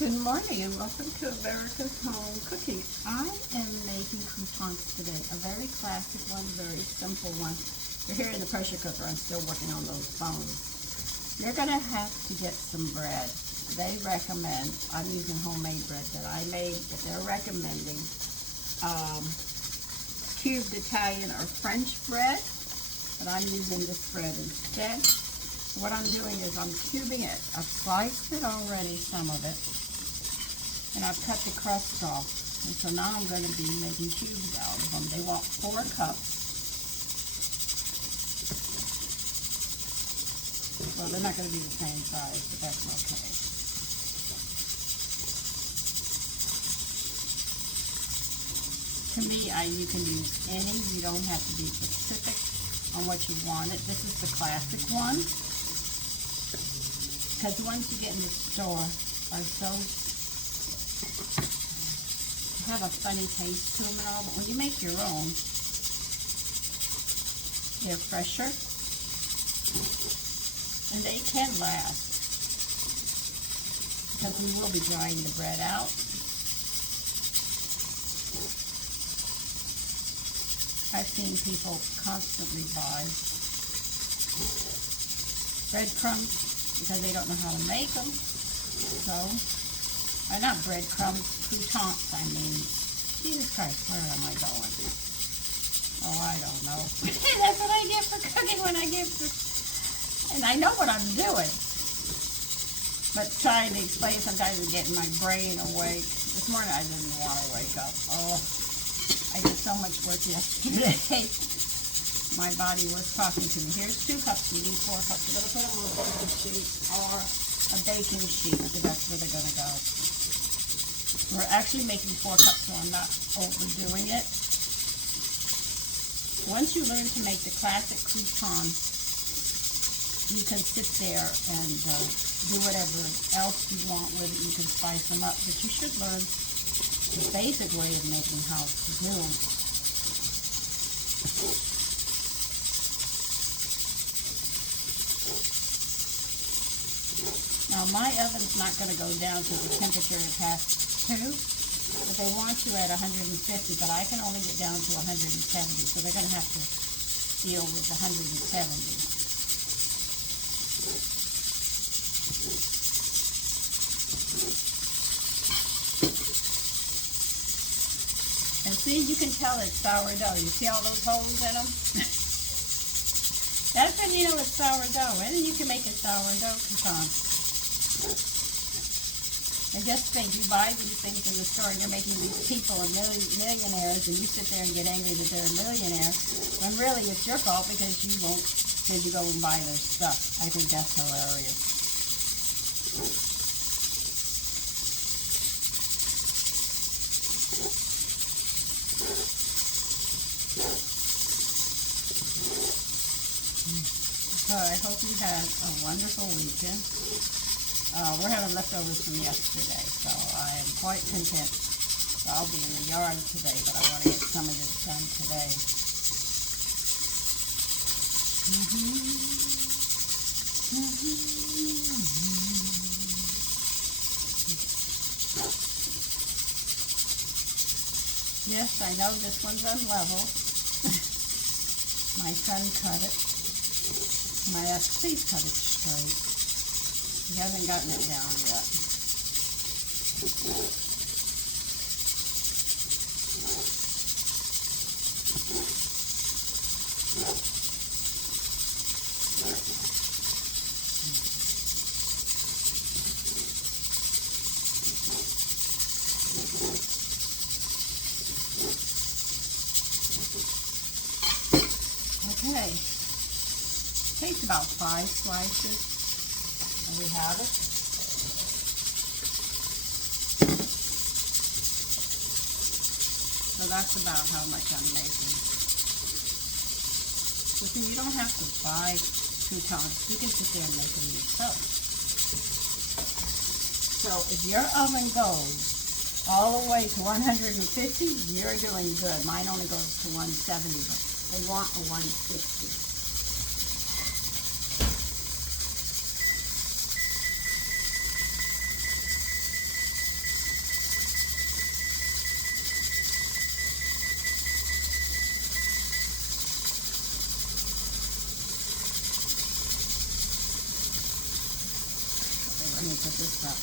Good morning and welcome to America's Home Cooking. I am making croutons today, a very classic one, very simple one. You're here in the pressure cooker, I'm still working on those bones. You're going to have to get some bread. They recommend, I'm using homemade bread that I made, but they're recommending cubed Italian or French bread, but I'm using this bread instead. What I'm doing is I'm cubing it. I've sliced it already, some of it. And I've cut the crust off. And so now I'm going to be making cubes out of them. They want 4 cups. Well, they're not going to be the same size, but that's okay. To me, you can use any. You don't have to be specific on what you want it. This is the classic one. Because the ones you get in the store are so have a funny taste to them and all, but when you make your own, they're fresher and they can last because we will be drying the bread out. I've seen people constantly buy breadcrumbs because they don't know how to make them, so not breadcrumbs, croutons, I mean. Jesus Christ, where am I going? Oh, I don't know. That's what I get for cooking when I get for... And I know what I'm doing. But trying to explain sometimes is getting my brain awake. This morning I didn't want to wake up. Oh, I did so much work yesterday. My body was talking to me. Here's 2 cups. You need 4 cups. You're going to put them on a baking sheet or a baking sheet, because that's where they're going to go. We're actually making 4 cups, so I'm not overdoing it. Once you learn to make the classic crouton, you can sit there and do whatever else you want with it. You can spice them up, but you should learn the basic way of making how to do them. Now my oven's not going to go down to the temperature it has to, but they want you at 150, but I can only get down to 170, so they're going to have to deal with 170. And see, you can tell it's sourdough. You see all those holes in them? That's when you know it's sourdough, and then you can make a sourdough crouton. And just think, you buy these things in the store and you're making these people millionaires, and you sit there and get angry that they're a millionaire, when really it's your fault because you go and buy their stuff. I think that's hilarious. So I hope you had a wonderful weekend. We're having leftovers from yesterday, so I am quite content. So I'll be in the yard today, but I want to get some of this done today. Yes, I know this one's unlevel. My son cut it. I asked, please cut it straight. He hasn't gotten it down yet. Okay. Takes about 5 slices. And we have it. So that's about how much I'm making. So see, you don't have to buy croutons. You can sit there and make them yourself. So if your oven goes all the way to 150, you're doing good. Mine only goes to 170, but they want a 160. put this up.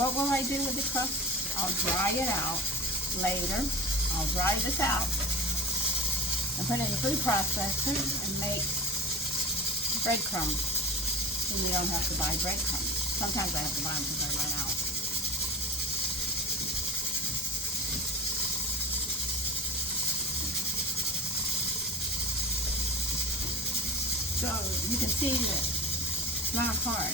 What will I do with the crust? I'll dry it out later. I'll dry this out and put it in the food processor and make breadcrumbs. And we don't have to buy breadcrumbs. Sometimes I have to buy them because I run out. So you can see that it's not hard.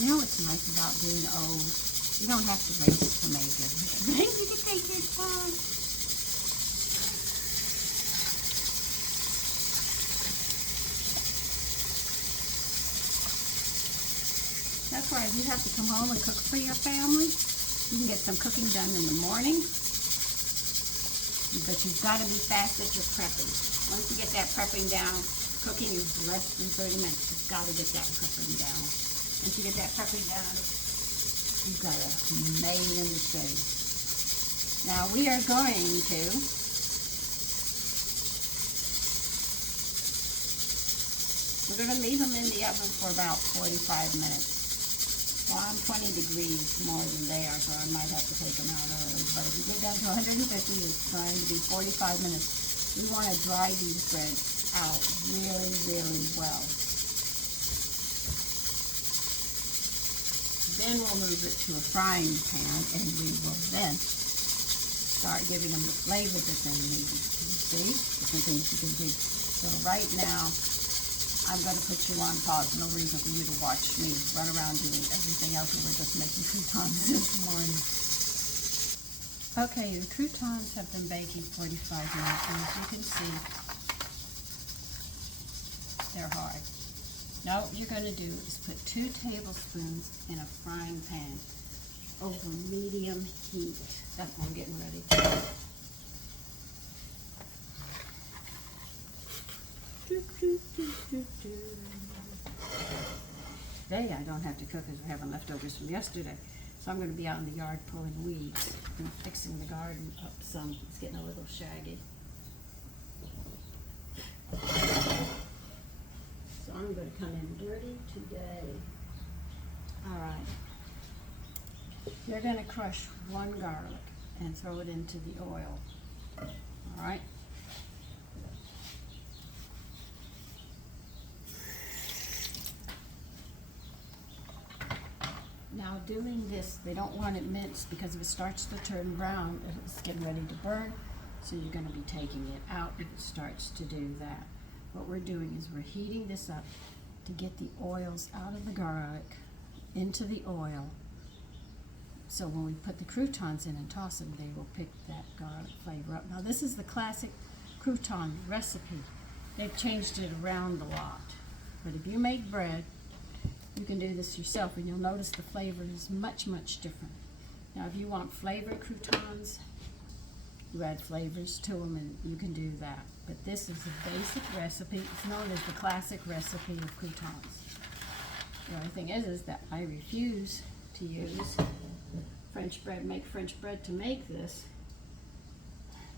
You know what's nice about being old? You don't have to race to make everything. You can take your time. That's why if you have to come home and cook for your family, you can get some cooking done in the morning. But you've got to be fast at your prepping. Once you get that prepping down, cooking is less than 30 minutes. You've got to get that prepping down. Once you get that prepping down, you've got a made in the shade. Now we are going to leave them in the oven for about 45 minutes. Well, I'm 20 degrees more than they are, so I might have to take them out early. But if you get down to 150, it's going to be 45 minutes. We want to dry these breads out really, really well. Then we'll move it to a frying pan, and we will then start giving them the flavor that they need. You see? Different things you can do. So right now, I'm going to put you on pause. No reason for you to watch me run around doing everything else, and we're just making croutons this morning. Okay, the croutons have been baking 45 minutes, and as you can see, they're hard. Now what you're going to do is put 2 tablespoons in a frying pan over medium heat. That's what I'm getting ready. Today I don't have to cook because we're having leftovers from yesterday. So I'm going to be out in the yard pulling weeds and fixing the garden up some. It's getting a little shaggy. So I'm going to come in dirty today. Alright. You're going to crush 1 garlic and throw it into the oil. Alright. Now doing this, they don't want it minced because if it starts to turn brown, it's getting ready to burn. So you're going to be taking it out if it starts to do that. What we're doing is we're heating this up to get the oils out of the garlic into the oil. So when we put the croutons in and toss them, they will pick that garlic flavor up. Now this is the classic crouton recipe. They've changed it around a lot. But if you make bread, you can do this yourself, and you'll notice the flavor is much, much different. Now, if you want flavored croutons, you add flavors to them, and you can do that. But this is the basic recipe. It's known as the classic recipe of croutons. The only thing is that I refuse to use French bread, make French bread to make this,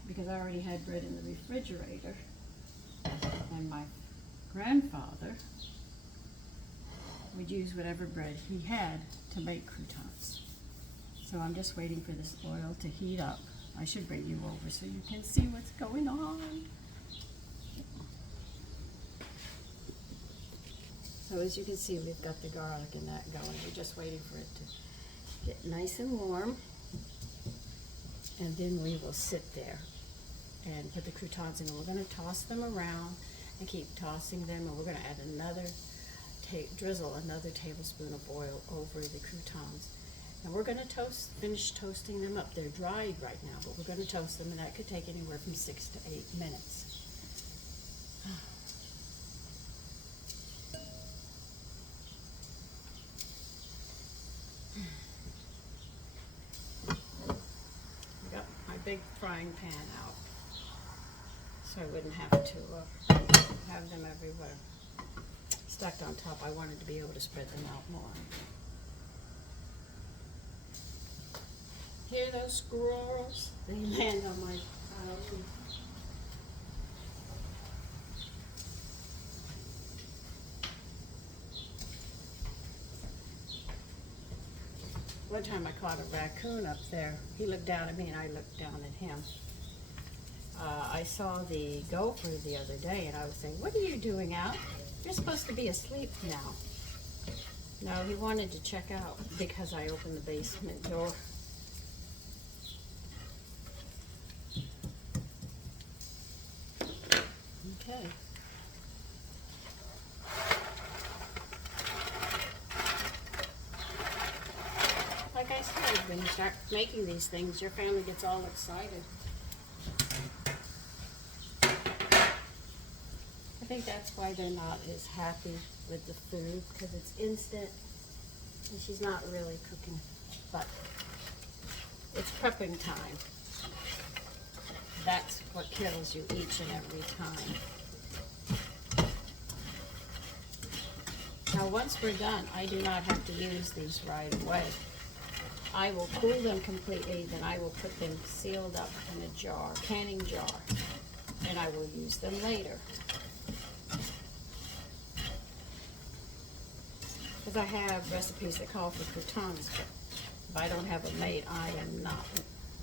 because I already had bread in the refrigerator, and my grandfather would use whatever bread he had to make croutons. So I'm just waiting for this oil to heat up. I should bring you over so you can see what's going on. So as you can see, we've got the garlic and that going. We're just waiting for it to get nice and warm. And then we will sit there and put the croutons in. And we're going to toss them around and keep tossing them. And we're going to add drizzle another tablespoon of oil over the croutons. And we're going to finish toasting them up. They're dried right now, but we're going to toast them, and that could take anywhere from 6 to 8 minutes. I got my big frying pan out, so I wouldn't have to have them everywhere stacked on top. I wanted to be able to spread them out more. hear those squirrels? They land on my Halloween. One time I caught a raccoon up there. He looked down at me and I looked down at him. I saw the gopher the other day and I was saying, "What are you doing out? You're supposed to be asleep now." No, he wanted to check out because I opened the basement door. Okay. Like I said, when you start making these things, your family gets all excited. I think that's why they're not as happy with the food, because it's instant and she's not really cooking, but it's prepping time. That's what kills you each and every time. Now once we're done, I do not have to use these right away. I will cool them completely, then I will put them sealed up in a jar, canning jar, and I will use them later. Because I have recipes that call for croutons, but if I don't have them made, I am not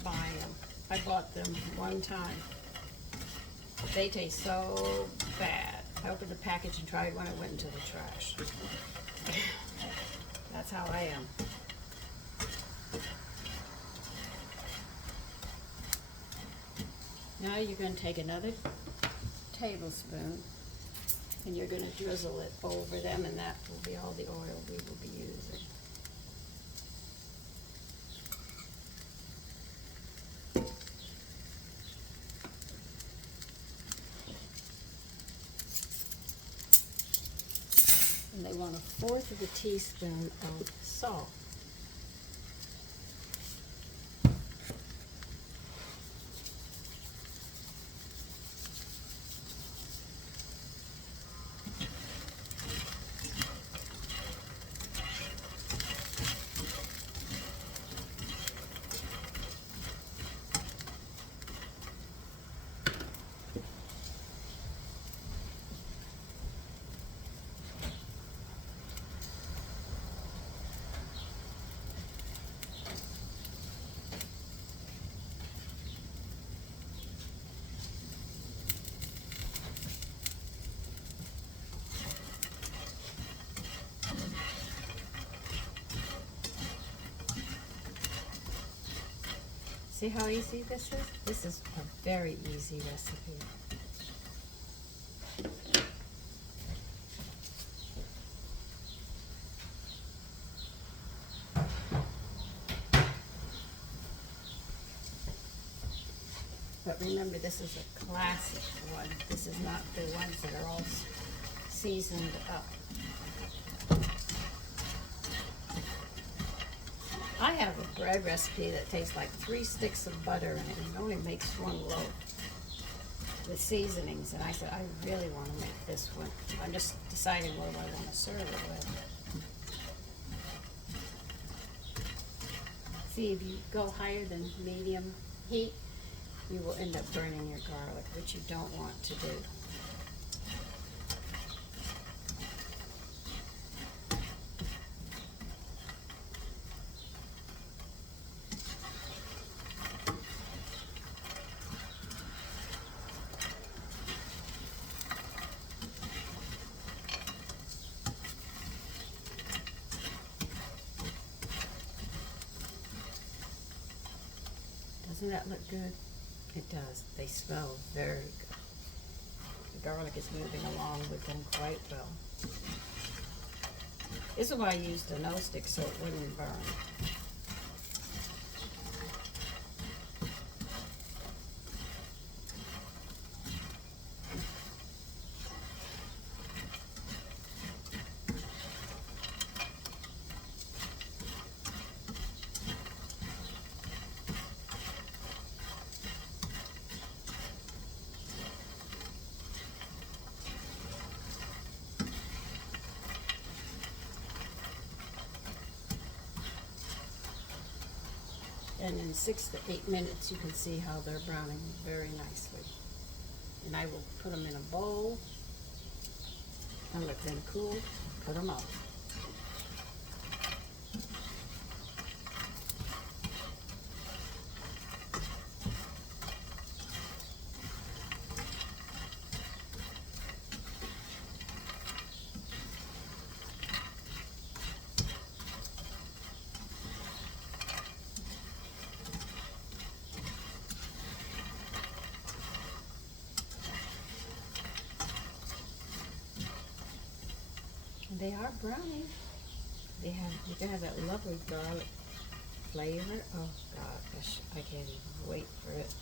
buying them. I bought them one time. They taste so bad. I opened the package and tried one, it went into the trash. That's how I am. Now you're going to take another tablespoon and you're going to drizzle it over them, and that will be all the oil we will be using. And they want 1/4 of a teaspoon of salt. See how easy this is? This is a very easy recipe. But remember, this is a classic one. This is not the ones that are all seasoned up. I have a bread recipe that tastes like 3 sticks of butter in it, and it only makes 1 loaf with seasonings. And I said, I really want to make this one. I'm just deciding what I want to serve it with. See, if you go higher than medium heat, you will end up burning your garlic, which you don't want to do. Doesn't that look good? It does. They smell very good. The garlic is moving along with them quite well. This is why I used a nose stick, so it wouldn't burn. And in 6 to 8 minutes, you can see how they're browning very nicely. And I will put them in a bowl and let them cool, put them out. They are browning. You can have that lovely garlic flavor. Oh gosh, I can't even wait for it.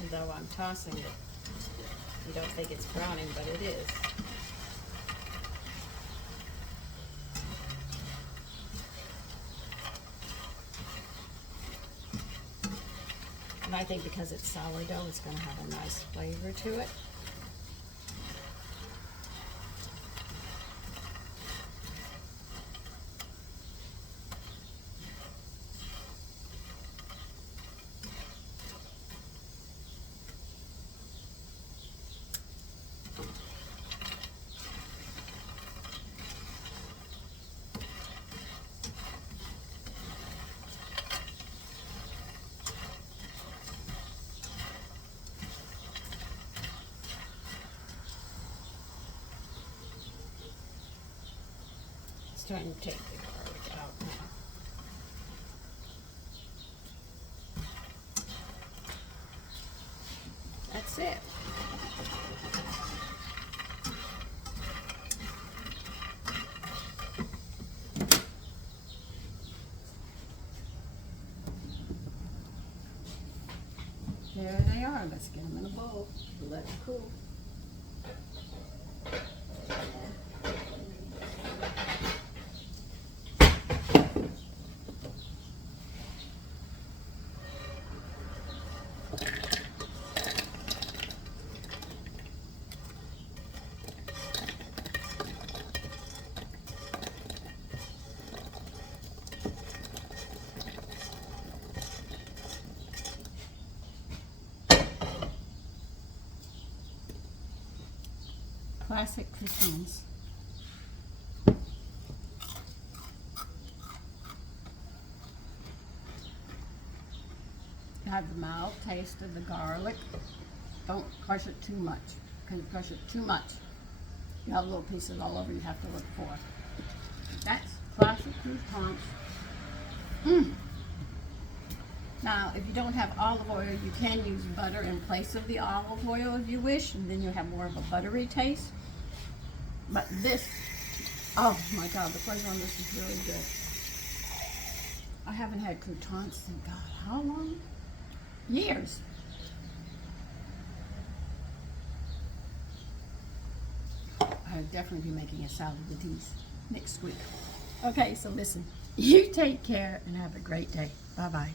And though I'm tossing it, you don't think it's browning, but it is. And I think because it's sourdough, it's going to have a nice flavor to it. Starting to take the garlic out now. That's it. There they are. Let's get them in a bowl. Let it cool. Classic croutons. Have the mild taste of the garlic. Don't crush it too much, because if you crush it too much, you have little pieces all over you have to look for. That's classic croutons. Now, if you don't have olive oil, you can use butter in place of the olive oil if you wish, and then you have more of a buttery taste. But this, oh my God, the flavor on this is really good. I haven't had croutons in God, how long? Years. I'll definitely be making a salad with these next week. Okay, so listen, you take care and have a great day. Bye-bye.